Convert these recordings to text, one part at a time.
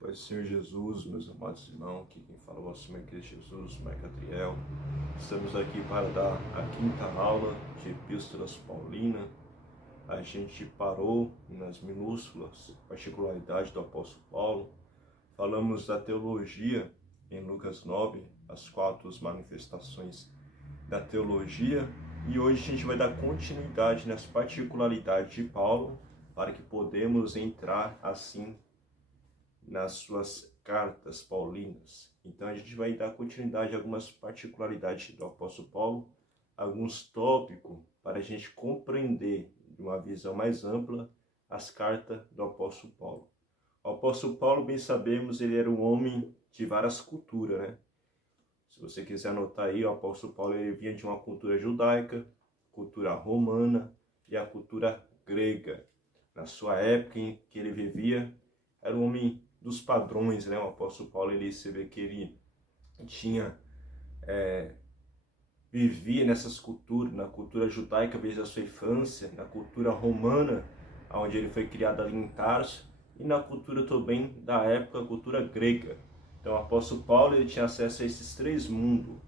Pai Senhor Jesus, meus amados irmãos, aqui quem fala é o vosso irmão em Cristo Jesus, Mike Catriel. Estamos aqui para dar a quinta aula de Epístolas Paulina. A gente parou nas minúsculas particularidades do apóstolo Paulo. Falamos da teologia em Lucas 9, as 4 manifestações da teologia. E hoje a gente vai dar continuidade nas particularidades de Paulo, para que podemos entrar assim nas suas cartas paulinas. Então a gente vai dar continuidade a algumas particularidades do apóstolo Paulo, alguns tópicos para a gente compreender de uma visão mais ampla as cartas do apóstolo Paulo. O apóstolo Paulo, bem sabemos, ele era um homem de várias culturas, né? Se você quiser anotar aí, o apóstolo Paulo ele vinha de uma cultura judaica, cultura romana e a cultura grega. Na sua época em que ele vivia, era um homem dos padrões, né? O apóstolo Paulo, você vê que ele vivia nessas culturas, na cultura judaica desde a sua infância, na cultura romana, onde ele foi criado ali em Tarso, e na cultura também da época, a cultura grega. Então o apóstolo Paulo ele tinha acesso a esses 3 mundos,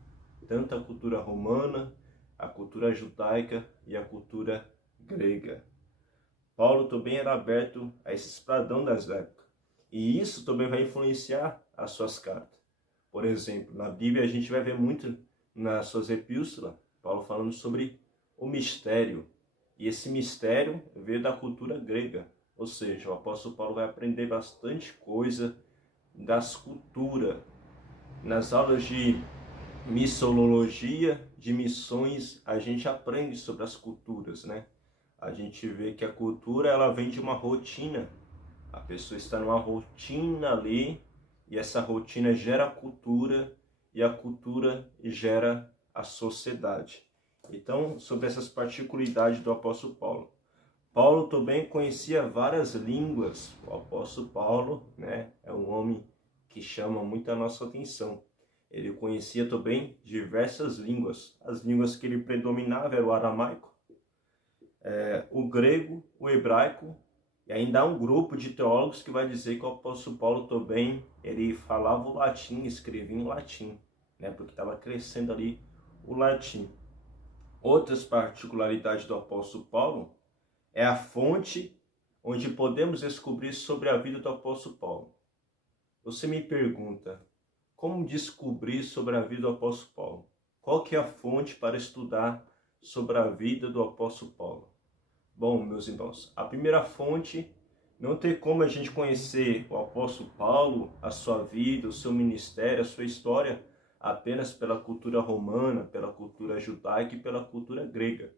tanto a cultura romana, a cultura judaica e a cultura grega. Paulo também era aberto a esses padrões das épocas. E isso também vai influenciar as suas cartas. Por exemplo, na Bíblia a gente vai ver muito nas suas epístolas, Paulo falando sobre o mistério. E esse mistério veio da cultura grega. Ou seja, o apóstolo Paulo vai aprender bastante coisa das culturas. Nas aulas de missologia, de missões, a gente aprende sobre as culturas, né? A gente vê que a cultura ela vem de uma rotina. A pessoa está numa rotina ali, e essa rotina gera cultura, e a cultura gera a sociedade. Então, sobre essas particularidades do apóstolo Paulo. Paulo também conhecia várias línguas. O apóstolo Paulo, né, é um homem que chama muito a nossa atenção. Ele conhecia também diversas línguas. As línguas que ele predominava eram o aramaico, o grego, o hebraico. E ainda há um grupo de teólogos que vai dizer que o apóstolo Paulo também ele falava o latim, escrevia em latim, né? Porque estava crescendo ali o latim. Outras particularidades do apóstolo Paulo é a fonte onde podemos descobrir sobre a vida do apóstolo Paulo. Você me pergunta, como descobrir sobre a vida do apóstolo Paulo? Qual que é a fonte para estudar sobre a vida do apóstolo Paulo? Bom, meus irmãos, a primeira fonte, não tem como a gente conhecer o apóstolo Paulo, a sua vida, o seu ministério, a sua história, apenas pela cultura romana, pela cultura judaica e pela cultura grega.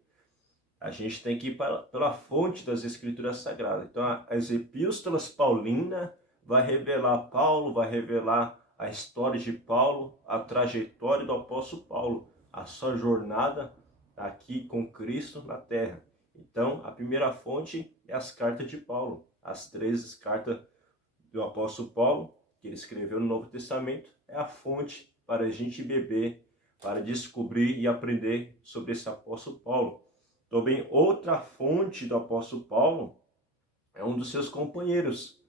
A gente tem que ir pela fonte das escrituras sagradas. Então, as epístolas paulinas vai revelar Paulo, vai revelar a história de Paulo, a trajetória do apóstolo Paulo, a sua jornada aqui com Cristo na terra. Então, a primeira fonte é as cartas de Paulo, as 13 cartas do apóstolo Paulo, que ele escreveu no Novo Testamento, é a fonte para a gente beber, para descobrir e aprender sobre esse apóstolo Paulo. Também outra fonte do apóstolo Paulo é um dos seus companheiros,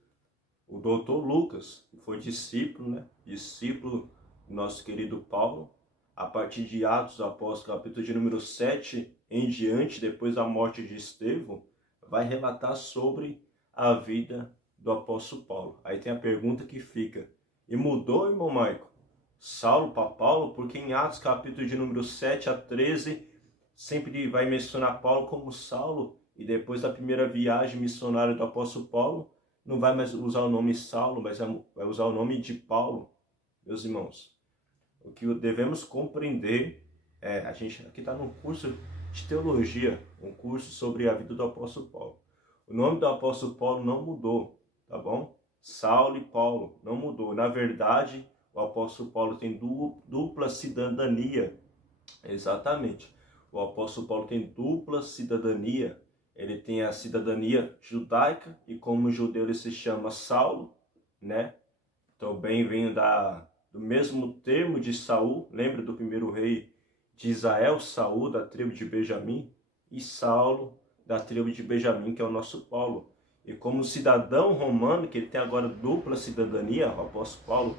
o doutor Lucas, que foi discípulo, né? Discípulo do nosso querido Paulo. A partir de Atos dos Apóstolos, capítulo de número 7 em diante, depois da morte de Estevão, vai relatar sobre a vida do apóstolo Paulo. Aí tem a pergunta que fica, e mudou, irmão Maico, Saulo para Paulo? Porque em Atos, capítulo de número 7 a 13, sempre vai mencionar Paulo como Saulo, e depois da primeira viagem missionária do apóstolo Paulo, não vai mais usar o nome Saulo, mas vai usar o nome de Paulo. Meus irmãos, o que devemos compreender a gente aqui está num curso de teologia, um curso sobre a vida do apóstolo Paulo. O nome do apóstolo Paulo não mudou, tá bom? Saulo e Paulo não mudou. Na verdade, o apóstolo Paulo tem dupla cidadania. Exatamente. O apóstolo Paulo tem dupla cidadania. Ele tem a cidadania judaica e como judeu ele se chama Saulo, né? Também vem do mesmo termo de Saul, lembra do primeiro rei de Israel, Saul, da tribo de Benjamim, e Saulo, da tribo de Benjamim, que é o nosso Paulo. E como cidadão romano, que ele tem agora dupla cidadania, o apóstolo Paulo,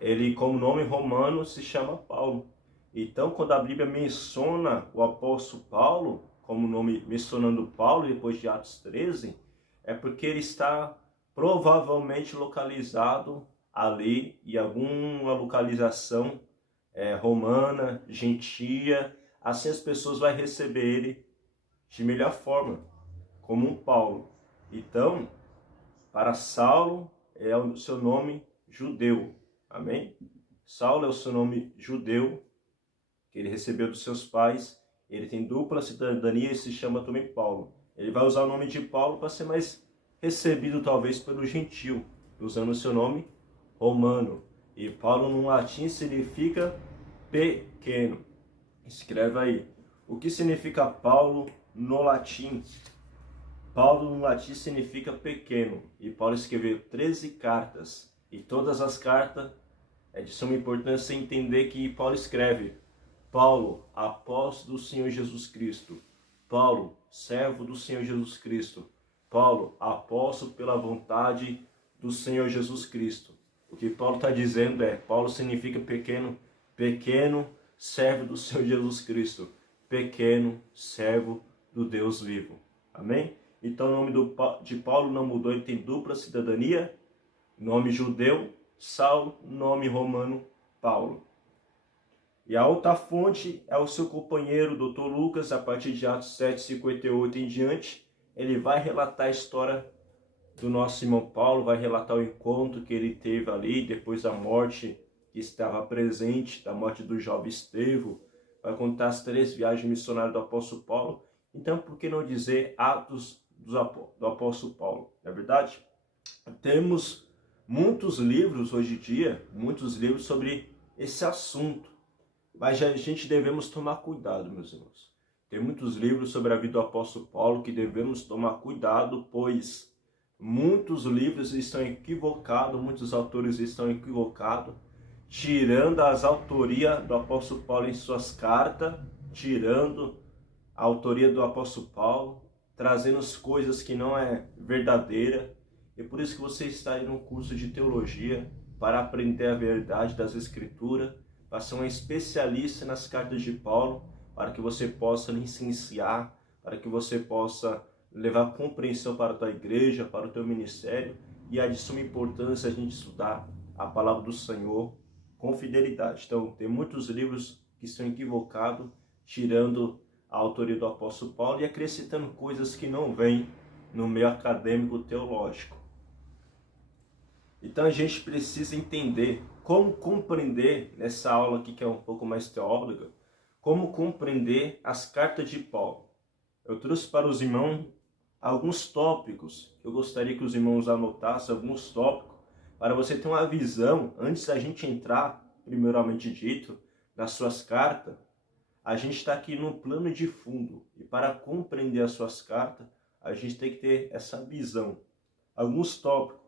ele como nome romano se chama Paulo. Então, quando a Bíblia menciona o apóstolo Paulo, como nome mencionando Paulo, depois de Atos 13, é porque ele está provavelmente localizado ali em alguma localização romana, gentia. Assim as pessoas vão receber ele de melhor forma, como um Paulo. Então, para Saulo é o seu nome judeu. Amém? Saulo é o seu nome judeu, que ele recebeu dos seus pais. Ele tem dupla cidadania e se chama também Paulo. Ele vai usar o nome de Paulo para ser mais recebido talvez pelo gentil, usando o seu nome romano. E Paulo no latim significa pequeno. Escreve aí. O que significa Paulo no latim? Paulo no latim significa pequeno. E Paulo escreveu 13 cartas. E todas as cartas é de suma importância entender que Paulo escreve: Paulo, apóstolo do Senhor Jesus Cristo. Paulo, servo do Senhor Jesus Cristo. Paulo, apóstolo pela vontade do Senhor Jesus Cristo. O que Paulo está dizendo é: Paulo significa pequeno, pequeno servo do Senhor Jesus Cristo, pequeno servo do Deus vivo. Amém? Então o nome de Paulo não mudou, ele tem dupla cidadania, nome judeu, Saulo, nome romano, Paulo. E a outra fonte é o seu companheiro, Dr. Lucas, a partir de Atos 7:58 em diante. Ele vai relatar a história do nosso irmão Paulo, vai relatar o encontro que ele teve ali, depois da morte que estava presente, da morte do jovem Estevão. Vai contar as 3 viagens missionárias do apóstolo Paulo. Então, por que não dizer Atos do apóstolo Paulo? Não é verdade? Temos muitos livros hoje em dia, muitos livros sobre esse assunto. Mas a gente devemos tomar cuidado, meus irmãos. Tem muitos livros sobre a vida do apóstolo Paulo que devemos tomar cuidado, pois muitos livros estão equivocados, muitos autores estão equivocados, tirando as autorias do apóstolo Paulo em suas cartas, tirando a autoria do apóstolo Paulo, trazendo as coisas que não é verdadeira. E por isso que você está aí num curso de teologia para aprender a verdade das Escrituras, para ser um especialista nas cartas de Paulo, para que você possa licenciar, para que você possa levar compreensão para a tua igreja, para o teu ministério. E é de suma importância a gente estudar a palavra do Senhor com fidelidade. Então, tem muitos livros que estão equivocados, tirando a autoria do apóstolo Paulo e acrescentando coisas que não vêm no meio acadêmico teológico. Então a gente precisa entender como compreender, nessa aula aqui que é um pouco mais teórica, como compreender as cartas de Paulo. Eu trouxe para os irmãos alguns tópicos que eu gostaria que os irmãos anotassem, alguns tópicos, para você ter uma visão, antes da gente entrar, primeiramente dito, nas suas cartas. A gente está aqui no plano de fundo, e para compreender as suas cartas, a gente tem que ter essa visão. Alguns tópicos.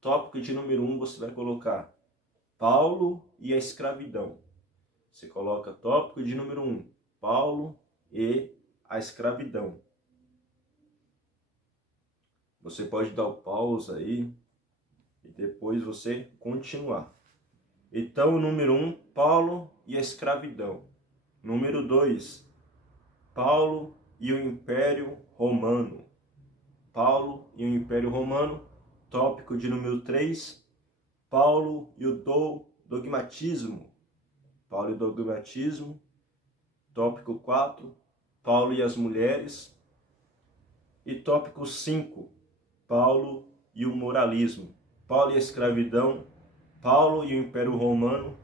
Tópico de número 1 você vai colocar Paulo e a escravidão. Você coloca tópico de número 1, Paulo e a escravidão. Você pode dar o pausa aí e depois você continuar. Então, número 1, Paulo e a escravidão. Número 2, Paulo e o Império Romano. Paulo e o Império Romano. Tópico de número 3, Paulo e o dogmatismo. Paulo e o dogmatismo. Tópico 4, Paulo e as mulheres. E tópico 5, Paulo e o moralismo. Paulo e a escravidão, Paulo e o Império Romano,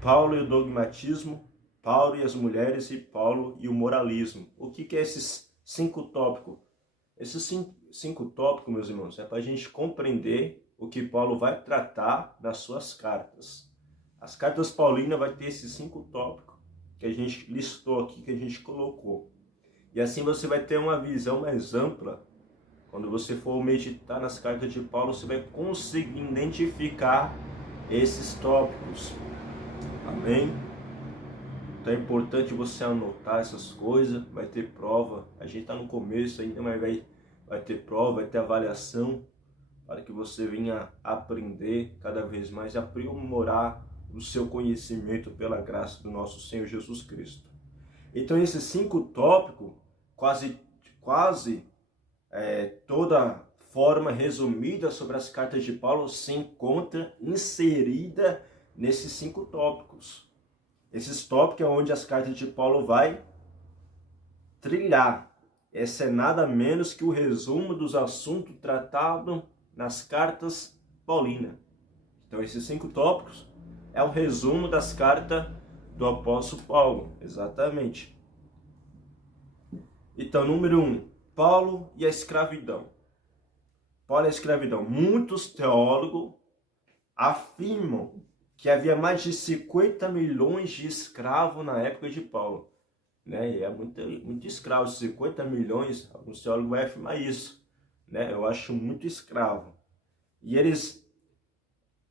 Paulo e o dogmatismo, Paulo e as mulheres e Paulo e o moralismo. O que é esses 5 tópicos? Esses cinco tópicos, meus irmãos, é para a gente compreender o que Paulo vai tratar nas suas cartas. As cartas paulinas vai ter esses 5 tópicos que a gente listou aqui, que a gente colocou. E assim você vai ter uma visão mais ampla. Quando você for meditar nas cartas de Paulo, você vai conseguir identificar esses tópicos. Amém? Então é importante você anotar essas coisas, vai ter prova. A gente está no começo ainda, mas vai vai ter prova, vai ter avaliação, para que você venha aprender cada vez mais e aprimorar o seu conhecimento pela graça do nosso Senhor Jesus Cristo. Então esses 5 tópicos, quase toda forma resumida sobre as cartas de Paulo se encontra inserida nesses 5 tópicos. Esses tópicos é onde as cartas de Paulo vai trilhar. Esse é nada menos que o resumo dos assuntos tratados nas cartas paulinas. Então esses 5 tópicos é o resumo das cartas do apóstolo Paulo, exatamente. Então, número 1, Paulo e a escravidão. Paulo e a escravidão. Muitos teólogos afirmam que havia mais de 50 milhões de escravos na época de Paulo. Né? E é muito escravo, 50 milhões, alguns teólogos vão afirmar isso. Né? Eu acho muito escravo. E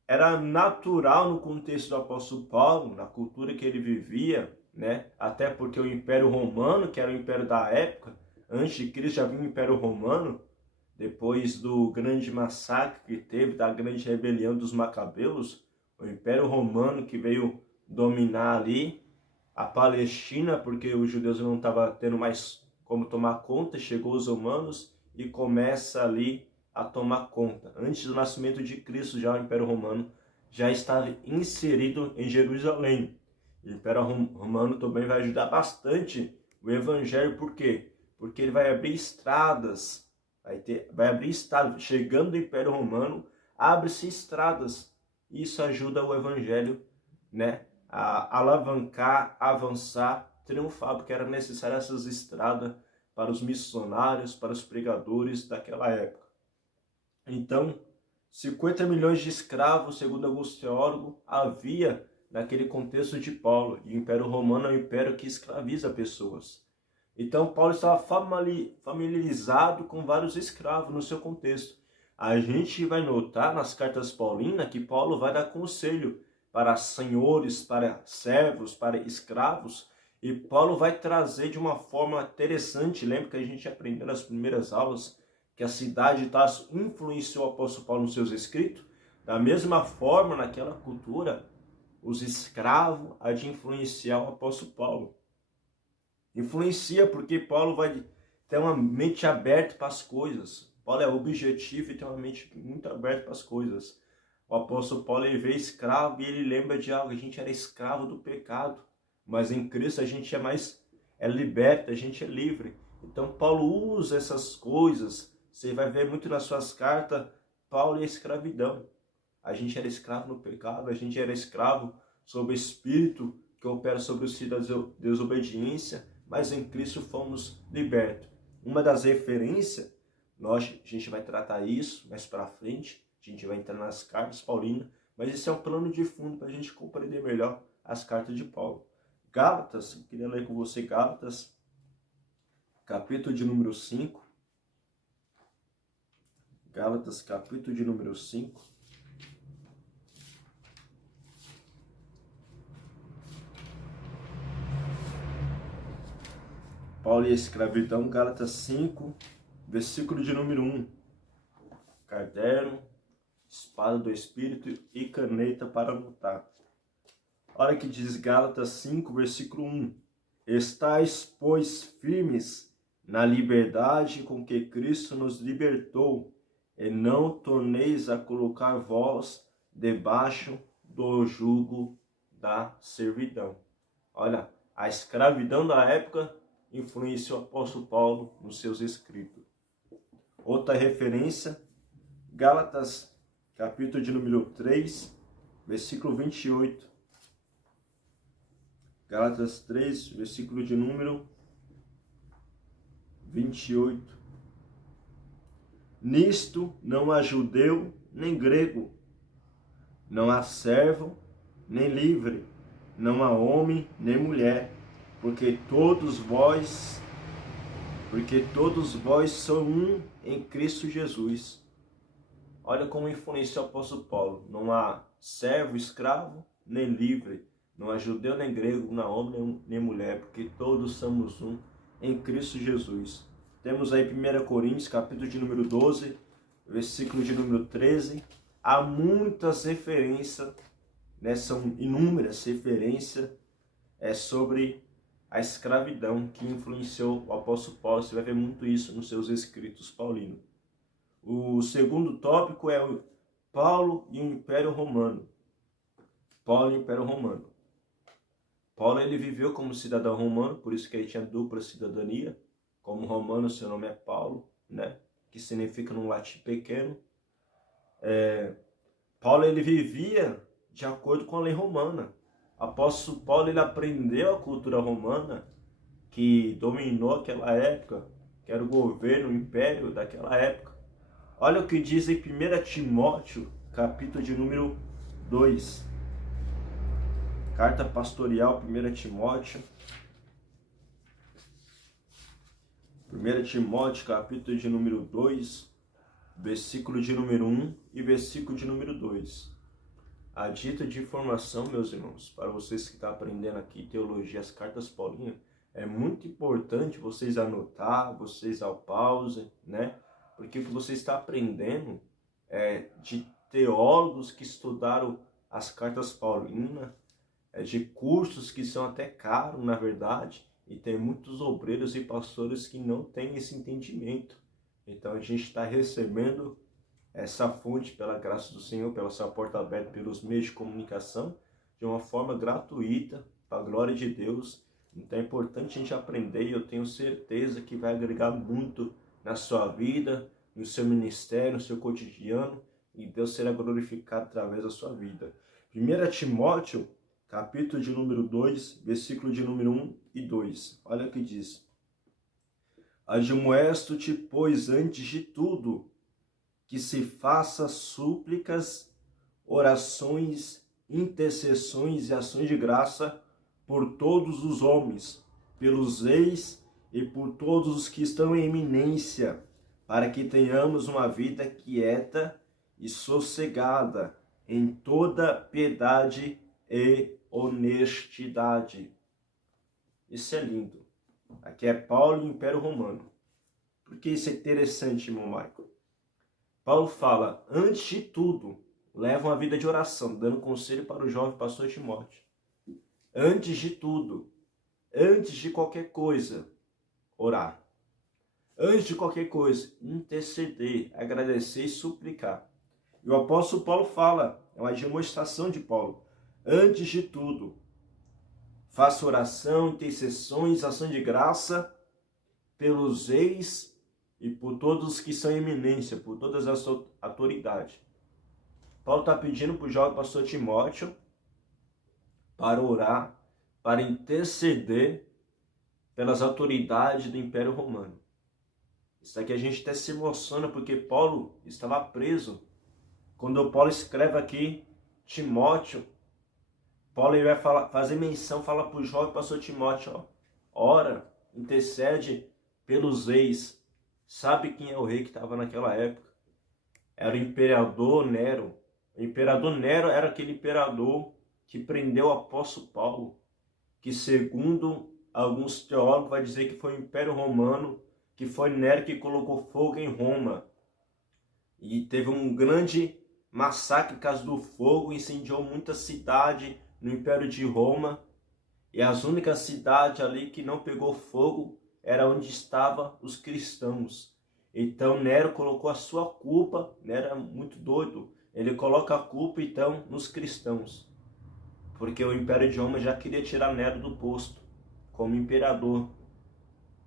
era natural no contexto do apóstolo Paulo, na cultura que ele vivia, né? Até porque o Império Romano, que era o império da época, antes de Cristo já havia o Império Romano, depois do grande massacre que teve, da grande rebelião dos Macabeus, o Império Romano que veio dominar ali a Palestina, porque os judeus não estavam tendo mais como tomar conta, chegou os romanos e começa ali a tomar conta. Antes do nascimento de Cristo, já o Império Romano já estava inserido em Jerusalém. O Império Romano também vai ajudar bastante o Evangelho, por quê? Porque ele vai abrir estradas, vai abrir estradas. Chegando do Império Romano, abre-se estradas. Isso ajuda o Evangelho, né, a alavancar, avançar, triunfar, porque era necessário essas estradas para os missionários, para os pregadores daquela época. Então, 50 milhões de escravos, segundo alguns teólogos, havia naquele contexto de Paulo. E o Império Romano é um império que escraviza pessoas. Então, Paulo estava familiarizado com vários escravos no seu contexto. A gente vai notar nas cartas paulinas que Paulo vai dar conselho para senhores, para servos, para escravos. E Paulo vai trazer de uma forma interessante. Lembra que a gente aprendeu nas primeiras aulas que a cidade de Tarso influenciou o apóstolo Paulo nos seus escritos? Da mesma forma, naquela cultura, os escravos há de influenciar o apóstolo Paulo. Influencia porque Paulo vai ter uma mente aberta para as coisas. Paulo é objetivo e tem uma mente muito aberta para as coisas. O apóstolo Paulo, ele vê escravo e ele lembra de algo. A gente era escravo do pecado, mas em Cristo a gente é liberto, a gente é livre. Então Paulo usa essas coisas. Você vai ver muito nas suas cartas, Paulo e a escravidão. A gente era escravo no pecado, a gente era escravo sob o espírito que opera sobre os filhos da desobediência, mas em Cristo fomos libertos. Uma das referências, a gente vai tratar isso mais para frente, a gente vai entrar nas cartas paulinas, mas esse é um plano de fundo para a gente compreender melhor as cartas de Paulo. Gálatas, eu queria ler com você Gálatas, capítulo de número 5. Gálatas, capítulo de número 5. Paulo e a escravidão, Gálatas 5, versículo de número 1. Caderno, espada do Espírito e caneta para anotar. Olha que diz Gálatas 5, versículo 1. Estais, pois, firmes na liberdade com que Cristo nos libertou, e não torneis a colocar vós debaixo do jugo da servidão. Olha, a escravidão da época influenciou o apóstolo Paulo nos seus escritos. Outra referência, Gálatas, capítulo de número 3, versículo 28. Gálatas 3, versículo de número 28. Nisto não há judeu nem grego, não há servo nem livre, não há homem nem mulher, porque todos vós são um em Cristo Jesus. Olha como influencia o apóstolo Paulo. Não há servo, escravo, nem livre, não há judeu nem grego, não há homem nem mulher, porque todos somos um em Cristo Jesus. temos aí 1 Coríntios, capítulo de número 12, versículo de número 13. Há muitas referências, né, são inúmeras referências sobre a escravidão que influenciou o apóstolo Paulo. Você vai ver muito isso nos seus escritos paulinos. O segundo tópico é o Paulo e o Império Romano. Paulo e o Império Romano. Paulo, ele viveu como cidadão romano, por isso que ele tinha dupla cidadania. Como romano, seu nome é Paulo, né? Que significa no latim pequeno. Paulo, ele vivia de acordo com a lei romana. O apóstolo Paulo, ele aprendeu a cultura romana que dominou aquela época, que era o governo, o império daquela época. Olha o que diz em 1 Timóteo, capítulo de número 2. Carta pastoral, 1 Timóteo. 1 Timóteo, capítulo de número 2, versículo de número 1 e versículo de número 2. A dita de informação, meus irmãos, para vocês que estão aprendendo aqui teologia, as cartas paulinas, é muito importante vocês anotar, vocês dar pause, né? Porque o que você está aprendendo é de teólogos que estudaram as cartas paulinas, de cursos que são até caros, na verdade, e tem muitos obreiros e pastores que não têm esse entendimento. Então a gente está recebendo essa fonte pela graça do Senhor, pela sua porta aberta, pelos meios de comunicação, de uma forma gratuita, para a glória de Deus. Então é importante a gente aprender, e eu tenho certeza que vai agregar muito na sua vida, no seu ministério, no seu cotidiano, e Deus será glorificado através da sua vida. 1 Timóteo, capítulo de número 2, versículo de número 1 e 2. Olha o que diz. Admoesto-te, pois, antes de tudo, que se faça súplicas, orações, intercessões e ações de graça por todos os homens, pelos reis e por todos os que estão em eminência, para que tenhamos uma vida quieta e sossegada em toda piedade e honestidade. Isso é lindo. Aqui é Paulo e o Império Romano. Por que isso é interessante, irmão Michael? Paulo fala, antes de tudo, leva uma vida de oração, dando conselho para o jovem pastor Timóteo. Antes de tudo, antes de qualquer coisa, orar. Antes de qualquer coisa, interceder, agradecer e suplicar. E o apóstolo Paulo fala, é uma demonstração de Paulo, antes de tudo, faça oração, intercessões, ação de graça pelos reis e por todos os que são em eminência, por todas as autoridades. Paulo está pedindo para o jovem pastor Timóteo para orar, para interceder pelas autoridades do Império Romano. Isso aqui a gente até se emociona porque Paulo estava preso. Quando Paulo escreve aqui, Timóteo, Paulo ele vai fazer menção, fala para o jovem pastor Timóteo, ó, ora, intercede pelos reis. Sabe quem é o rei que estava naquela época? Era o imperador Nero. O imperador Nero era aquele imperador que prendeu o apóstolo Paulo, que segundo alguns teólogos vai dizer que foi o Império Romano, que foi Nero que colocou fogo em Roma. E teve um grande massacre por causa do fogo, incendiou muita cidade no Império de Roma. E as únicas cidades ali que não pegou fogo era onde estavam os cristãos. Então Nero colocou a sua culpa, Nero era muito doido, ele coloca a culpa então nos cristãos. Porque o Império de Roma já queria tirar Nero do posto, como imperador.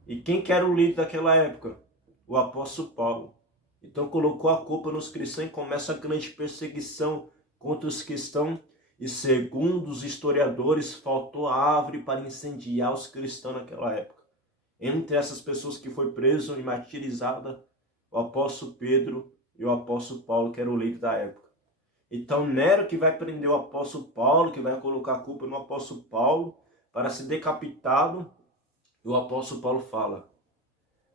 E quem que era o líder daquela época? O apóstolo Paulo. Então colocou a culpa nos cristãos e começa a grande perseguição contra os cristãos. E segundo os historiadores, faltou árvore para incendiar os cristãos naquela época. Entre essas pessoas que foi preso e martirizada, o apóstolo Pedro e o apóstolo Paulo, que era o líder da época. Então Nero que vai prender o apóstolo Paulo, que vai colocar a culpa no apóstolo Paulo para ser decapitado. E o apóstolo Paulo fala,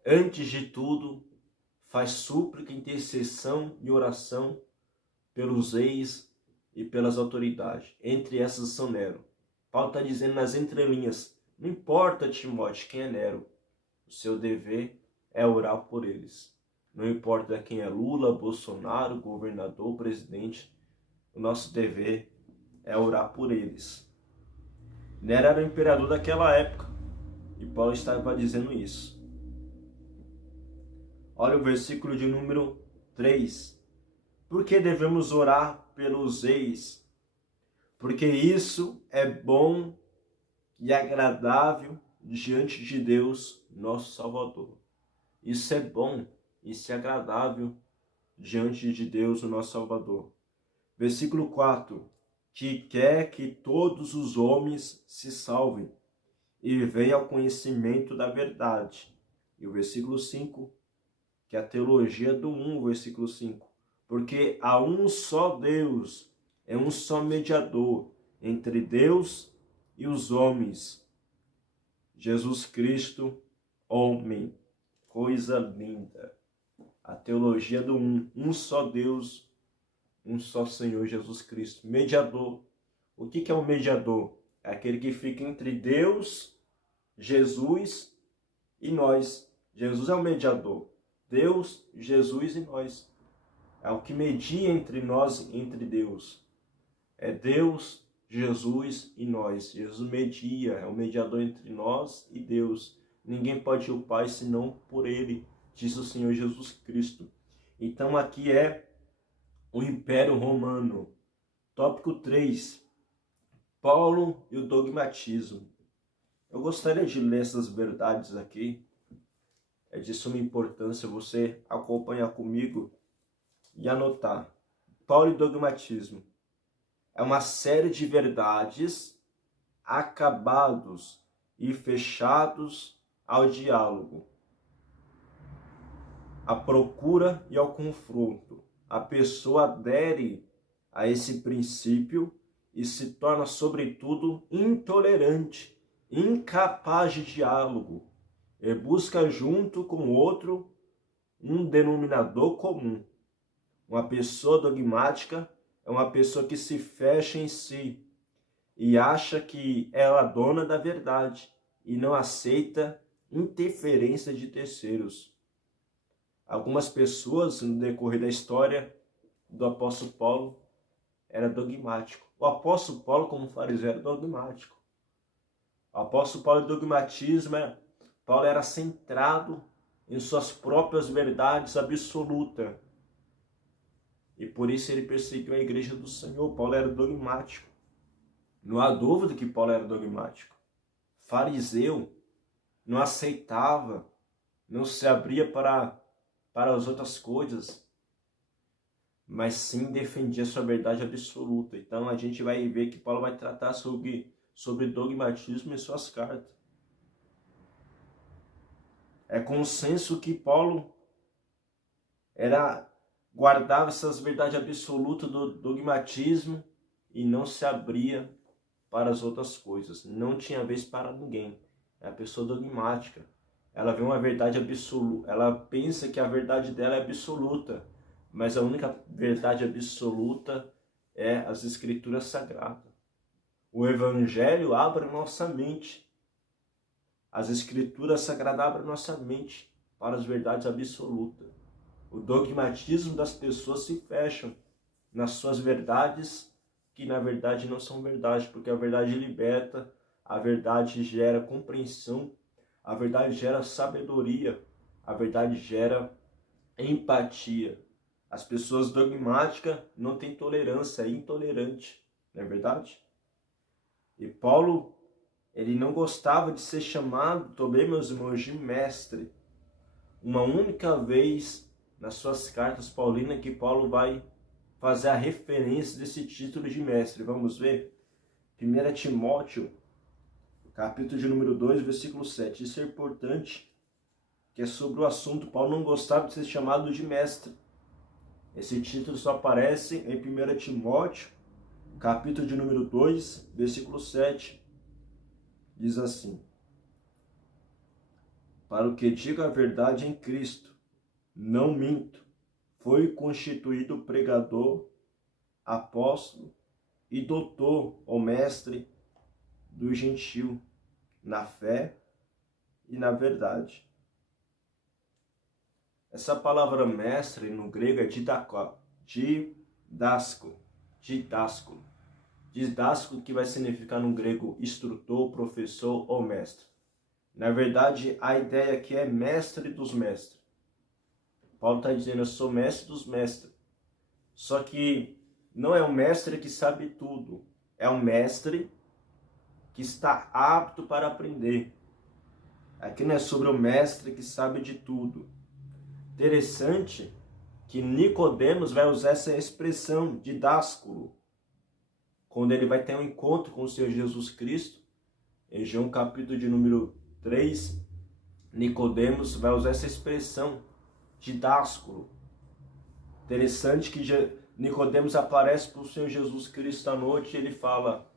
antes de tudo, faz súplica, intercessão e oração pelos reis e pelas autoridades. Entre essas são Nero. Paulo está dizendo nas entrelinhas, não importa, Timóteo, quem é Nero. O seu dever é orar por eles. Não importa quem é Lula, Bolsonaro, governador, presidente, o nosso dever é orar por eles. Nero era o imperador daquela época e Paulo estava dizendo isso. Olha o versículo de número 3. Por que devemos orar pelos reis? Porque isso é bom e agradável diante de Deus, nosso Salvador. Isso é bom, isso é agradável diante de Deus, o nosso Salvador. Versículo 4. Que quer que todos os homens se salvem e venham ao conhecimento da verdade. E o versículo 5, que é a teologia do 1, versículo 5. Porque há um só Deus, é um só mediador entre Deus e os homens, Jesus Cristo, homem. Coisa linda. A teologia do um só Deus, um só Senhor Jesus Cristo. Mediador. O que é um mediador? É aquele que fica entre Deus, Jesus e nós. Jesus é o mediador. Deus, Jesus e nós. É o que media entre nós e entre Deus. É Deus, Jesus e nós. Jesus media, é o mediador entre nós e Deus. Ninguém pode ir ao Pai senão por Ele, diz o Senhor Jesus Cristo. Então aqui é o Império Romano. Tópico 3. Paulo e o dogmatismo. Eu gostaria de ler essas verdades aqui. É de suma importância você acompanhar comigo e anotar. Paulo e dogmatismo. É uma série de verdades acabados e fechados ao diálogo, à procura e ao confronto. A pessoa adere a esse princípio e se torna, sobretudo, intolerante, incapaz de diálogo, e busca junto com o outro um denominador comum. Uma pessoa dogmática é uma pessoa que se fecha em si e acha que ela é dona da verdade e não aceita interferência de terceiros. Algumas pessoas, no decorrer da história do apóstolo Paulo, era dogmático. O apóstolo Paulo, como fariseu, era dogmático. O apóstolo Paulo, dogmatismo, Paulo era centrado em suas próprias verdades absolutas. E por isso ele perseguiu a igreja do Senhor. Paulo era dogmático. Não há dúvida que Paulo era dogmático. Fariseu, não aceitava, não se abria para as outras coisas, mas sim defendia sua verdade absoluta. Então a gente vai ver que Paulo vai tratar sobre dogmatismo em suas cartas. É consenso que Paulo guardava essas verdades absolutas do dogmatismo e não se abria para as outras coisas. Não tinha vez para ninguém. É a pessoa dogmática. Ela vê uma verdade absoluta. Ela pensa que a verdade dela é absoluta. Mas a única verdade absoluta é as Escrituras Sagradas. O Evangelho abre nossa mente. As Escrituras Sagradas abrem nossa mente para as verdades absolutas. O dogmatismo das pessoas se fecham nas suas verdades, que na verdade não são verdade, porque a verdade liberta, a verdade gera compreensão, a verdade gera sabedoria, a verdade gera empatia. As pessoas dogmáticas não têm tolerância, é intolerante, não é verdade? E Paulo, ele não gostava de ser chamado, também, meus irmãos, de mestre. Uma única vez nas suas cartas paulinas que Paulo vai fazer a referência desse título de mestre. Vamos ver? 1 Timóteo, capítulo de número 2, versículo 7. Isso é importante, que é sobre o assunto. Paulo não gostava de ser chamado de mestre. Esse título só aparece em 1 Timóteo, capítulo de número 2, versículo 7. Diz assim: para o que diga a verdade em Cristo, não minto, foi constituído pregador, apóstolo e doutor ou mestre do gentil, na fé e na verdade. Essa palavra mestre no grego é didasco. Didasco que vai significar no grego instrutor, professor ou mestre. Na verdade, a ideia aqui é mestre dos mestres. Paulo está dizendo, eu sou mestre dos mestres. Só que não é um mestre que sabe tudo. É um mestre que está apto para aprender. Aqui não é sobre o mestre que sabe de tudo. Interessante que Nicodemos vai usar essa expressão didásculo quando ele vai ter um encontro com o Senhor Jesus Cristo. Em João capítulo de número 3, Nicodemos vai usar essa expressão didásculo. Interessante que Nicodemos aparece para o Senhor Jesus Cristo à noite e ele fala,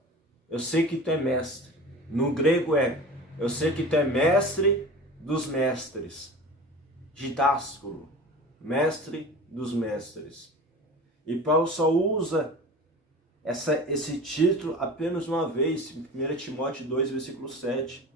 eu sei que tu é mestre. No grego é, eu sei que tu é mestre dos mestres. Didásculo, mestre dos mestres. E Paulo só usa esse título apenas uma vez, em 1 Timóteo 2, versículo 7.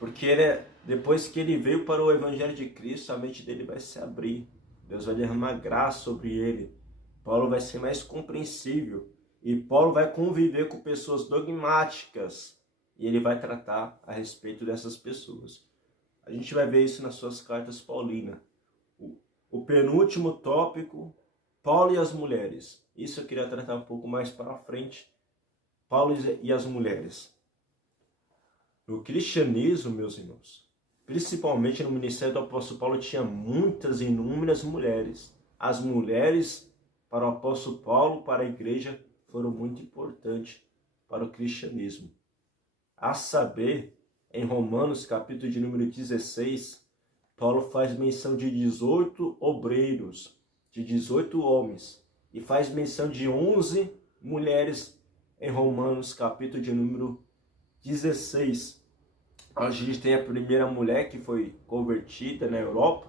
Porque depois que ele veio para o Evangelho de Cristo, a mente dele vai se abrir. Deus vai derramar graça sobre ele. Paulo vai ser mais compreensível. E Paulo vai conviver com pessoas dogmáticas. E ele vai tratar a respeito dessas pessoas. A gente vai ver isso nas suas cartas paulinas. O penúltimo tópico, Paulo e as mulheres. Isso eu queria tratar um pouco mais para frente. Paulo e as mulheres. No cristianismo, meus irmãos, principalmente no ministério do apóstolo Paulo, tinha muitas, inúmeras mulheres. As mulheres, para o apóstolo Paulo, para a igreja, foram muito importantes para o cristianismo. A saber, em Romanos, capítulo de número 16, Paulo faz menção de 18 obreiros, de 18 homens, e faz menção de 11 mulheres em Romanos, capítulo de número 16. A gente tem a primeira mulher que foi convertida na Europa,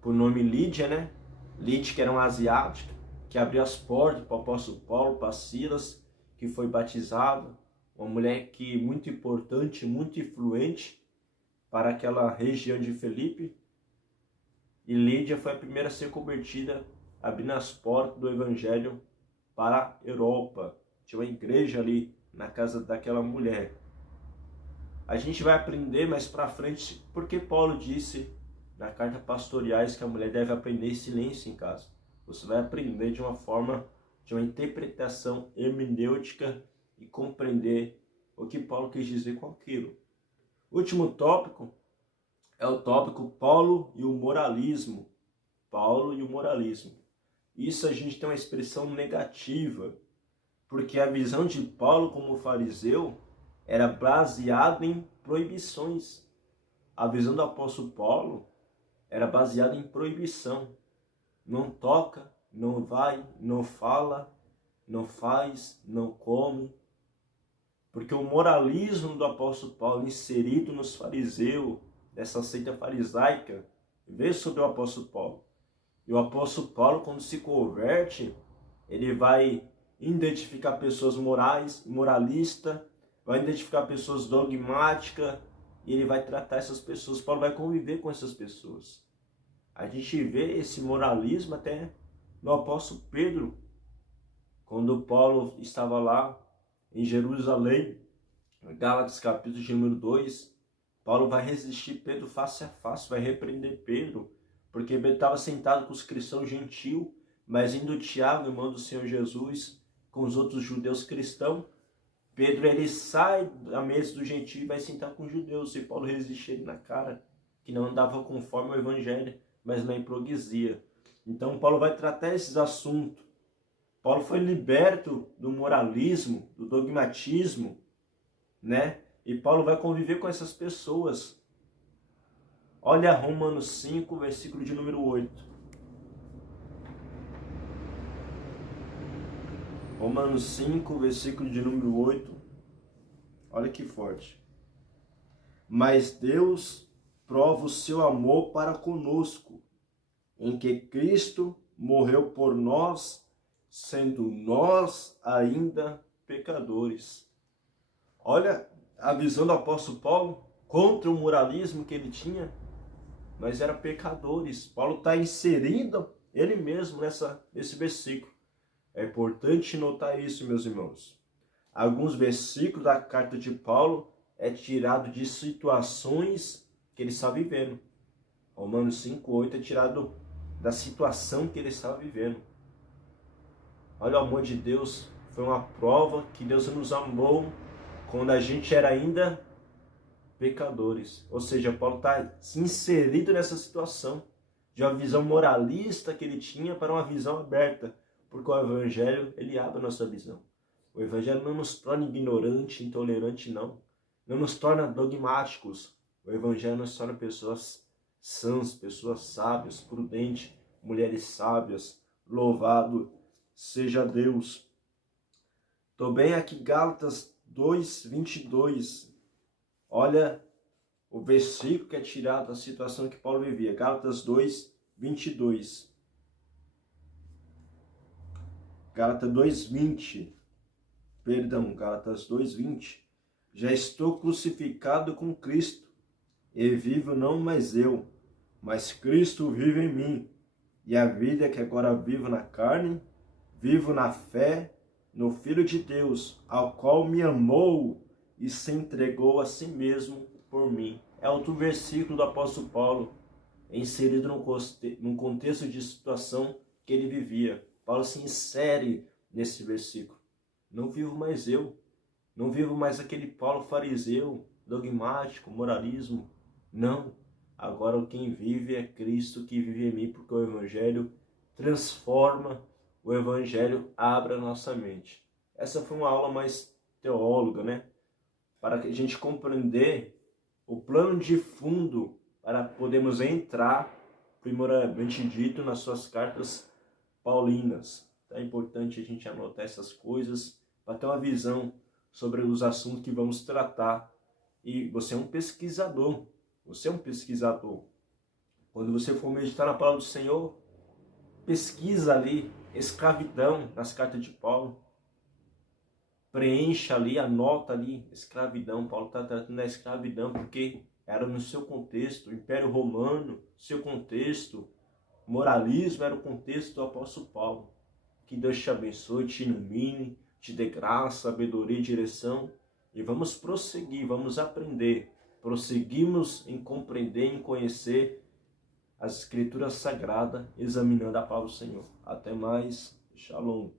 por nome Lídia, né? Lídia, que era uma asiática, que abriu as portas para o apóstolo Paulo, para Silas, que foi batizado. Uma mulher que muito importante, muito influente para aquela região de Filipe. E Lídia foi a primeira a ser convertida, abrindo as portas do Evangelho para a Europa. Tinha uma igreja ali na casa daquela mulher. A gente vai aprender mais para frente porque Paulo disse na carta Pastoriais que a mulher deve aprender silêncio em casa. Você vai aprender de uma forma, de uma interpretação hermenêutica e compreender o que Paulo quis dizer com aquilo. O último tópico é o tópico Paulo e o moralismo. Paulo e o moralismo. Isso a gente tem uma expressão negativa, porque a visão de Paulo como fariseu era baseada em proibições. A visão do apóstolo Paulo era baseada em proibição. Não toca, não vai, não fala, não faz, não come. Porque o moralismo do apóstolo Paulo, inserido nos fariseus, dessa seita farisaica, veio sobre o apóstolo Paulo. E o apóstolo Paulo, quando se converte, ele vai identificar pessoas morais, moralistas, vai identificar pessoas dogmáticas, e ele vai tratar essas pessoas. Paulo vai conviver com essas pessoas. A gente vê esse moralismo até no apóstolo Pedro, quando Paulo estava lá em Jerusalém, Gálatas capítulo de número 2, Paulo vai resistir Pedro face a face, vai repreender Pedro, porque Pedro estava sentado com os cristãos gentios, mas indo Tiago, irmão do Senhor Jesus, com os outros judeus cristãos, Pedro ele sai da mesa do gentio e vai sentar com os judeus, e Paulo resiste ele na cara, que não andava conforme o evangelho, mas na hipocrisia. Então Paulo vai tratar esses assuntos. Paulo foi liberto do moralismo, do dogmatismo, né? E Paulo vai conviver com essas pessoas. Olha Romanos 5, versículo de número 8. Romanos 5, versículo de número 8. Olha que forte. Mas Deus prova o seu amor para conosco, em que Cristo morreu por nós, sendo nós ainda pecadores. Olha a visão do apóstolo Paulo contra o moralismo que ele tinha. nós era pecadores. Paulo está inserindo ele mesmo nesse versículo. É importante notar isso, meus irmãos. Alguns versículos da carta de Paulo é tirado de situações que ele está vivendo. Romanos 5:8 é tirado da situação que ele estava vivendo. Olha, o amor de Deus foi uma prova que Deus nos amou quando a gente era ainda pecadores. Ou seja, Paulo está inserido nessa situação de uma visão moralista que ele tinha para uma visão aberta, porque o Evangelho, ele abre a nossa visão. O Evangelho não nos torna ignorante, intolerante, não. Não nos torna dogmáticos. O Evangelho nos torna pessoas sãs, pessoas sábias, prudentes, mulheres sábias. Louvado seja Deus. Estou bem aqui, Gálatas 2:22. Olha o versículo que é tirado da situação que Paulo vivia. Gálatas 2:22. Gálatas 2:20. Gálatas 2:20. Já estou crucificado com Cristo, e vivo não mais eu, mas Cristo vive em mim. E a vida que agora vivo na carne, vivo na fé no Filho de Deus, ao qual me amou e se entregou a si mesmo por mim. É outro versículo do apóstolo Paulo, inserido num contexto de situação que ele vivia. Paulo se insere nesse versículo. Não vivo mais eu, não vivo mais aquele Paulo fariseu, dogmático, moralismo. Não, agora quem vive é Cristo que vive em mim, porque o Evangelho transforma, o Evangelho abre a nossa mente. Essa foi uma aula mais teóloga, né? Para que a gente compreender o plano de fundo para podermos entrar, primeiramente dito, nas suas cartas paulinas. Então é importante a gente anotar essas coisas para ter uma visão sobre os assuntos que vamos tratar. E você é um pesquisador. Você é um pesquisador. Quando você for meditar na palavra do Senhor, pesquisa ali, escravidão, nas cartas de Paulo. Preencha ali, anota ali, escravidão. Paulo está tratando da escravidão porque era no seu contexto, o Império Romano, seu contexto, moralismo era o contexto do apóstolo Paulo. Que Deus te abençoe, te ilumine, te dê graça, sabedoria e direção. E vamos prosseguir, vamos aprender. Prosseguimos em compreender, em conhecer as Escrituras Sagradas, examinando a palavra do Senhor. Até mais. Shalom.